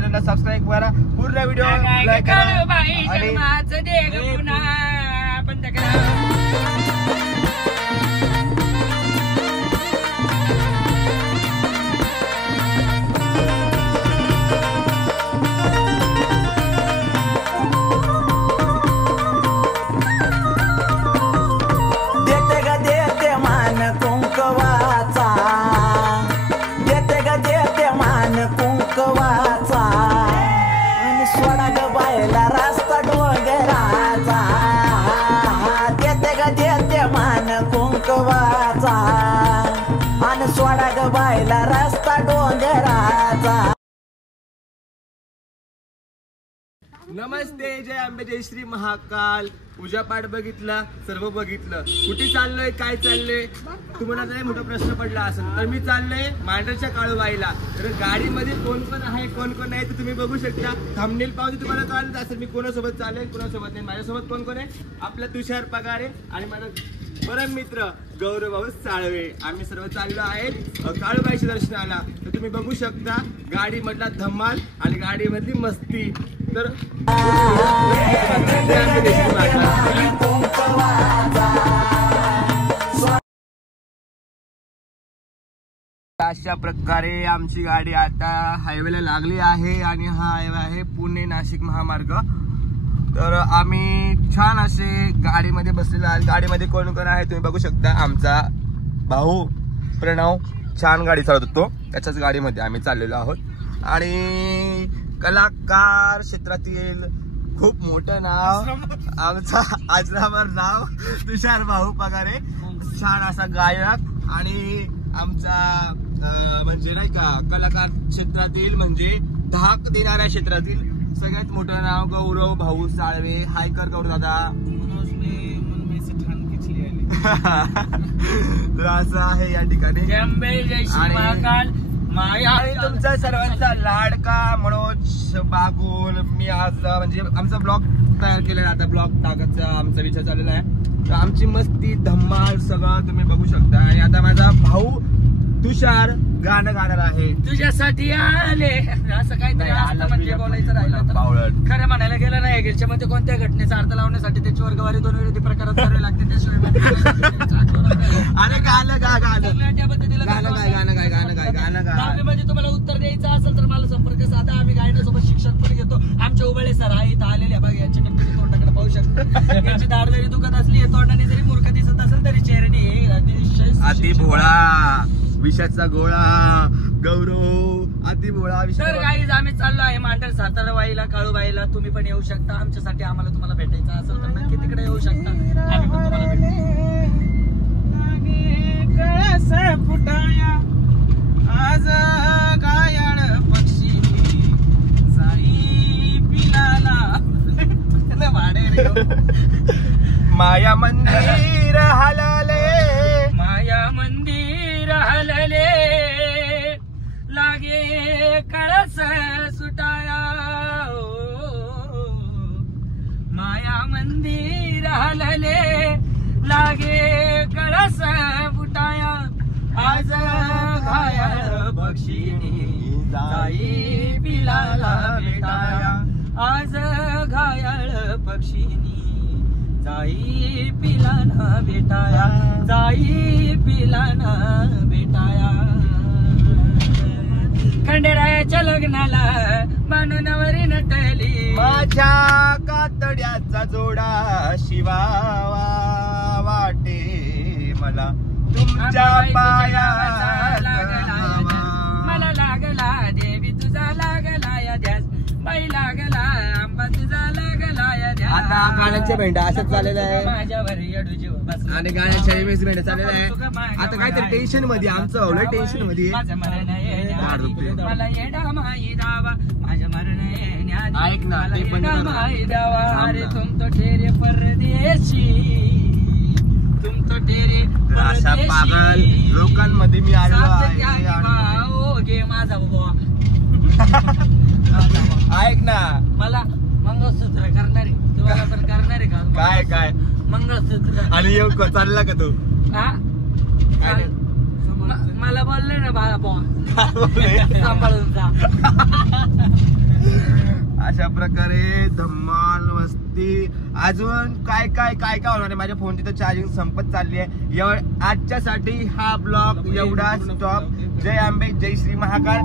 चॅनलला सबस्क्राईब करा, पूर्ण व्हिडिओ लाईक करा आणि बंद करा. नमस्ते, जय अंबे, जय श्री महाकाल. पूजा पाठ बघितला, सर्व बघितलं. कुठे चाललोय, काय चाललंय तुम्हाला नाही मोठा प्रश्न पडला असेल तर मी चाललोय मांडरच्या काळूबाईला. तर गाडीमध्ये कोण कोण आहे कोण कोण नाही ते तुम्ही बघू शकता. थंबनेल पाहून तुम्हाला कळलं असेल मी कोणासोबत चाललोय कोणासोबत नाही. माझ्यासोबत कोण कोण आहे, आपला तुषार पगारे आणि माझा परम मित्र गौरव भाऊ साळवे. आम्ही सर्व चाललो आहे काळूबाईच्या दर्शनाला. तर तुम्ही बघू शकता गाडी मधला धमाल आणि गाडी मधली मस्ती. तर अशा प्रकारे आमची गाडी आता हायवेला लागली आहे आणि हा हायवे आहे पुणे नाशिक महामार्ग. तर आम्ही छान असे गाडीमध्ये बसलेलो आहे. गाडीमध्ये कोण कोण आहे तुम्ही बघू शकता. आमचा भाऊ प्रणव छान गाडी चालवत होतो, त्याच्याच गाडीमध्ये आम्ही चाललेलो आहोत. आणि कलाकार क्षेत्रातील खूप मोठं नाव आमचा आजरावर नाव तुषार भाऊ पगारे. छान असा गायक आणि आमचा म्हणजे नाही का कलाकार क्षेत्रातील म्हणजे धाक देणाऱ्या क्षेत्रातील सगळ्यात मोठं नाव गौरव भाऊ साळवे. हाय कर गौरव दादा. तर असं आहे या ठिकाणी. आणि तुमचा सर्वांचा लाडका मनोज बागुल. मी आज म्हणजे आमचा ब्लॉग तयार केलेला, आता ब्लॉग टाकायचा आमचा विचार चाललेला आहे. तर आमची मस्ती धम्माल सगळं तुम्ही बघू शकता. आणि आता माझा भाऊ तुषार गाणं गाणार आहे. तुझ्यासाठी आले असं काहीतरी असतं म्हणजे बोलायचं राहिलं तर खरं म्हणायला गेलं नाही. याच्यामध्ये कोणत्या घटनेचा अर्थ लावण्यासाठी त्याची वर्गवारी दोन विरोधी प्रकारात करावे लागते. त्याशिवाय अरे गाणं गा गाणं त्या पद्धतीला गाणं गाय म्हणजे तुम्हाला उत्तर द्यायचं असेल तर मला संपर्क साधा. आम्ही गायनासोबत शिक्षण पण घेतो. आमचे उबळे सर आहे इथं आलेले बघा. यांच्या गणपती तोंडाकडे पाहू शकतो. यांची दाढ जरी दुखत असली तोंडाने जरी मूर्ख दिसत असेल तरी चेहऱ्याने अति भोळा विषाचा गोळा गौरव अति भोळा. तर गाईज आम्ही चाललो आहे मांडर साताराबाईला काळूबाईला. तुम्ही पण येऊ शकता आमच्यासाठी. आम्हाला तुम्हाला भेटायचं असेल तर नक्की तिकडे येऊ शकता. आम्ही पण तुम्हाला भेटू. आज गायळ पक्षी जाई पिलाला माया मंदिर हलले माया मंदिर हलले लागे कळस सुटाया माया मंदिर हलले लागे कळस फुटाया आज घायल पक्षीनी जाई पिलाला भेटाया आज घायल पक्षीनी जाई पिलाना भेटाया जाई पिलाना भेटाया. खंडेरायाच्या लग्नाला मानवरी नटली माझ्या कातड्याचा जोडा शिवावा वाटे मला तुमच्या पाया मला लागला देवी तुझा लागला या ध्यास बाई लागला आंबा तुझा लागला या ध्यास. आता गाण्याच्या भेंडा असंच चाललेला आहे माझ्यावर येडूजीव बस. आणि गाण्याच्या भेंडा चाललेला आहे. आता काहीतरी टेन्शन मध्ये आमचं होलं टेन्शन मध्ये मला येडा माई दावा माझ्या मरण ऐक ना ते पण माई दावा. अरे तुम तो ठेरे परदेशी तुम तो ठेरे अशा पागल लोकांमध्ये मी आलो आहे. माझा बाबा ऐक ना मला मंगळसूत्र करणारे तुम्हाला पण करणारे का काय काय मंगळसूत्र आणि येऊ चालला का तू. मला बोलले ना बाळा सांभाळून जा. अशा प्रकारे धम्माल मस्ती. अजून काय काय काय काय होणार आहे. माझ्या फोनची तर चार्जिंग संपत चालली आहे. आजच्यासाठी हा ब्लॉग एवढा स्टॉप. जय आंबे, जय श्री महाकाळ.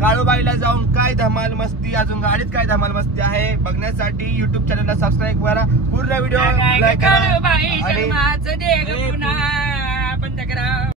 काळूबाईला जाऊन काय धमाल मस्ती, अजून गाडीत काय धमाल मस्ती आहे बघण्यासाठी युट्यूब चॅनलला सबस्क्राईब करा. पूर्ण व्हिडिओ लाईक करा आणि